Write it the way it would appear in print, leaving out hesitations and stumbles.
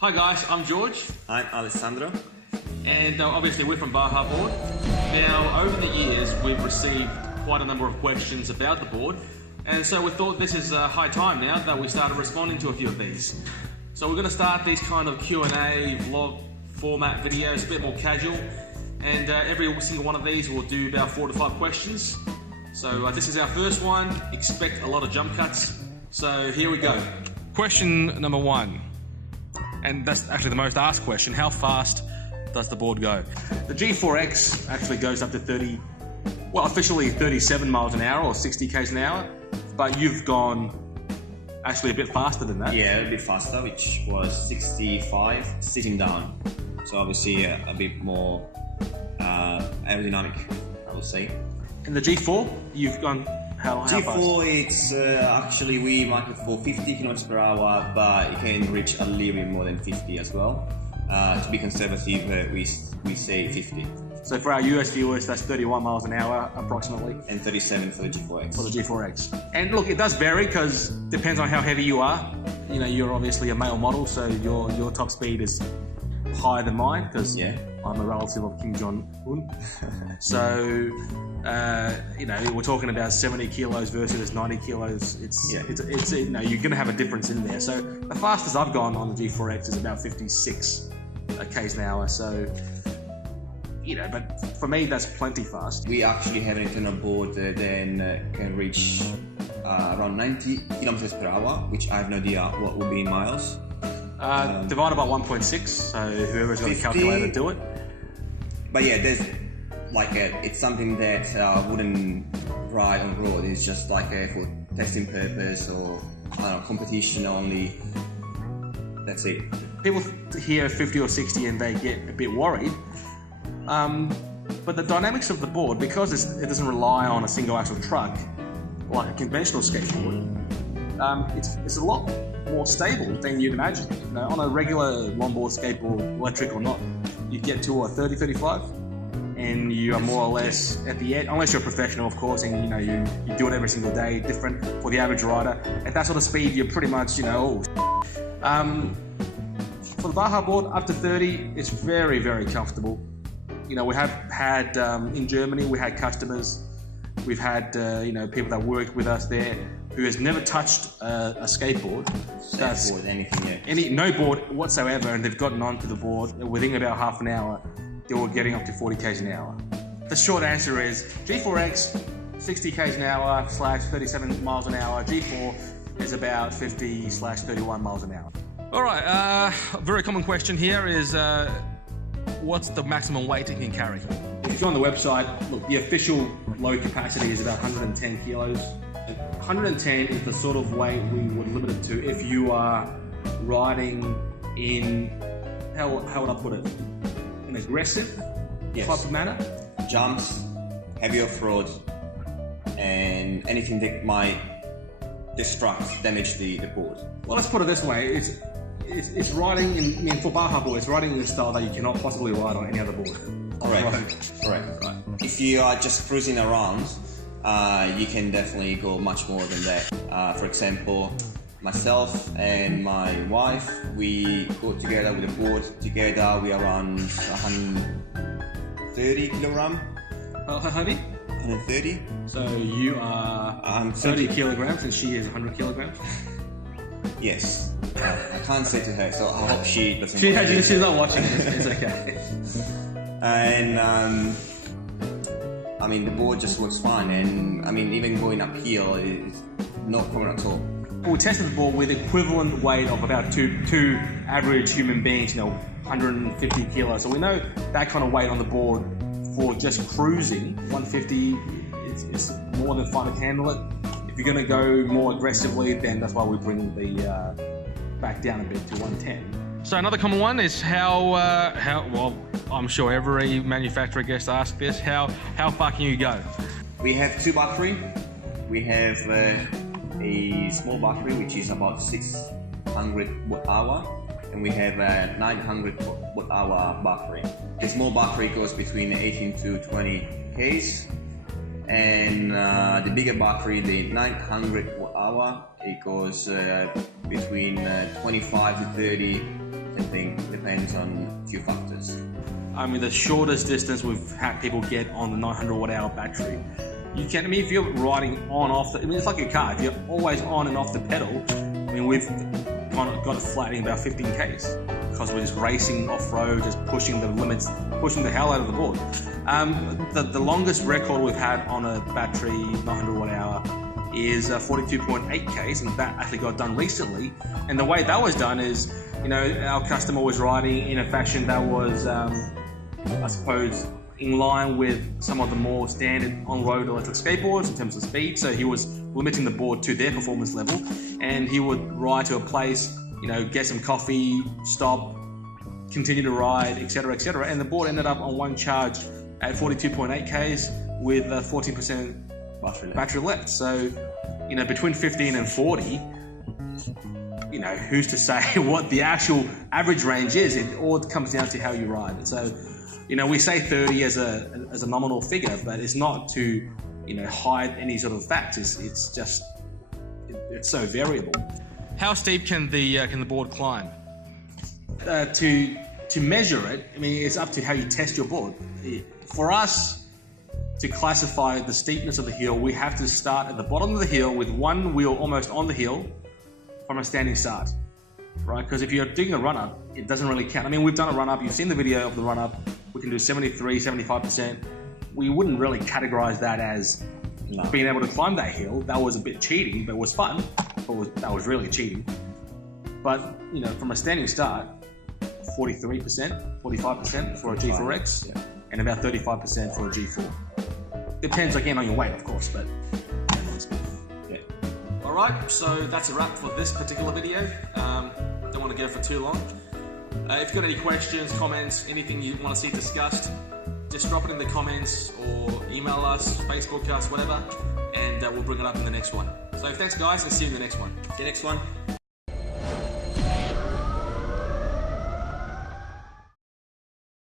Hi guys, I'm George. I'm Alessandro. And obviously we're from Baja Board. Now, over the years, we've received quite a number of questions about the board. And so we thought this is high time now that we started responding to a few of these. So we're going to start these kind of Q&A vlog format videos, a bit more casual. And every single one of these will do about 4 to 5 questions. So this is our first one. Expect a lot of jump cuts. So here we go. Question number 1. And that's actually the most asked question. How fast does the board go? The G4X actually goes up to 30, well, officially 37 miles an hour or 60 k's an hour, but you've gone actually a bit faster than that. Yeah, a bit faster, which was 65 sitting down. So obviously a bit more aerodynamic, I would say. And the G4, you've gone how G4, fast? it's actually we market for 50 kilometers per hour, but it can reach a little bit more than 50 as well. To be conservative, we say 50. So for our US viewers, that's 31 miles an hour approximately. And 37 for the G4X. For the G4X. And look, it does vary because depends on how heavy you are. You know, you're obviously a male model, so your top speed is higher than mine because I'm a relative of Kim Jong-un. So, you know, we're talking about 70 kilos versus 90 kilos. It's you know, you're going to have a difference in there. So the fastest I've gone on the G4X is about 56 k's an hour. So, you know, but for me, that's plenty fast. We actually have an internal board that then can reach around 90 kilometers per hour, which I have no idea what would be in miles. Divided by 1.6, so whoever's got a calculator, do it. But yeah, there's like it's something that I wouldn't ride on road. It's just like for testing purpose or I don't know, competition only. That's it. People hear 50 or 60 and they get a bit worried. But the dynamics of the board, because it doesn't rely on a single axle truck like a conventional skateboard, it's a lot more stable than you'd imagine. You know, on a regular longboard, skateboard, electric or not, you get to a 30, 35, and you are more or less at the end, unless you're a professional, of course, and you know you do it every single day, different for the average rider. At that sort of speed, you're pretty much, you know, for the Baja board, up to 30, it's very, very comfortable. You know, we have had, in Germany, we had customers, we've had, you know, people that worked with us there who has never touched a skateboard. Anything, no board whatsoever, and they've gotten onto the board within about half an hour, they were getting up to 40 k's an hour. The short answer is G4X, 60 k's an hour / 37 miles an hour. G4 is about 50 / 31 miles an hour. All right, a very common question here is, what's the maximum weight it can carry? If you go on the website, look, the official load capacity is about 110 kilos. 110 is the sort of weight we would limit it to if you are riding in, how would I put it, an aggressive type of manner. Jumps, heavy off-road, and anything that might damage the board. Well, let's put it this way, it's riding in for Baja board, it's riding in a style that you cannot possibly ride on any other board. Correct. Right. If you are just cruising around, you can definitely go much more than that. For example, myself and my wife, we go together with the board together. We are around 130 kilogram. How heavy? 130. So you are 30 kilograms and she is 100 kilograms? Yes. I can't say to her, so I hope she doesn't. She's not watching this. It's okay. And I mean, the board just works fine, and I mean, even going uphill is not problem at all. We tested the board with equivalent weight of about two average human beings, you know, 150 kilos. So we know that kind of weight on the board for just cruising, 150, it's more than fine to handle it. If you're going to go more aggressively, then that's why we bring the back down a bit to 110. So another common one is how well, I'm sure every manufacturer gets to ask this, how far can you go? We have 2 battery. We have a small battery which is about 600 watt-hour, and we have a 900 watt-hour battery. The small battery goes between 18 to 20 k's, and the bigger battery, the 900 watt-hour, it goes between 25 to 30 I think depends on a few factors. I mean, the shortest distance we've had people get on the 900 watt-hour battery, you can. I mean, if you're riding on off the, I mean, it's like a car. If you're always on and off the pedal, I mean, we've got it flat in about 15 k's because we're just racing off-road, just pushing the limits, pushing the hell out of the board. The longest record we've had on a battery 900 watt-hour is 42.8 k's, and that actually got done recently. And the way that was done is, you know, our customer was riding in a fashion that was, I suppose, in line with some of the more standard on-road electric skateboards in terms of speed. So he was limiting the board to their performance level, and he would ride to a place, you know, get some coffee, stop, continue to ride, etc., etc. And the board ended up on one charge at 42.8 k's with 14% battery left. So, you know, between 15 and 40, you know, who's to say what the actual average range is? It all comes down to how you ride. So, you know, we say 30 as a nominal figure, but it's not to, you know, hide any sort of facts. It's just, it's so variable. How steep can the board climb? To measure it, I mean, it's up to how you test your board. For us to classify the steepness of the hill, we have to start at the bottom of the hill with one wheel almost on the hill from a standing start, right? Because if you're doing a run-up, it doesn't really count. I mean, we've done a run-up, you've seen the video of the run-up, we can do 73, 75%. We wouldn't really categorize that as being able to climb that hill. That was a bit cheating, but it was fun. That was really cheating. But, you know, from a standing start, 43%, 45% for a G4X, yeah, and about 35% for a G4. Depends again on your weight, of course, but yeah. Alright, so that's a wrap for this particular video. Don't want to go for too long. If you've got any questions, comments, anything you want to see discussed, just drop it in the comments or email us, Facebook us, whatever, and we'll bring it up in the next one. So thanks guys, and see you in the next one. See you next one.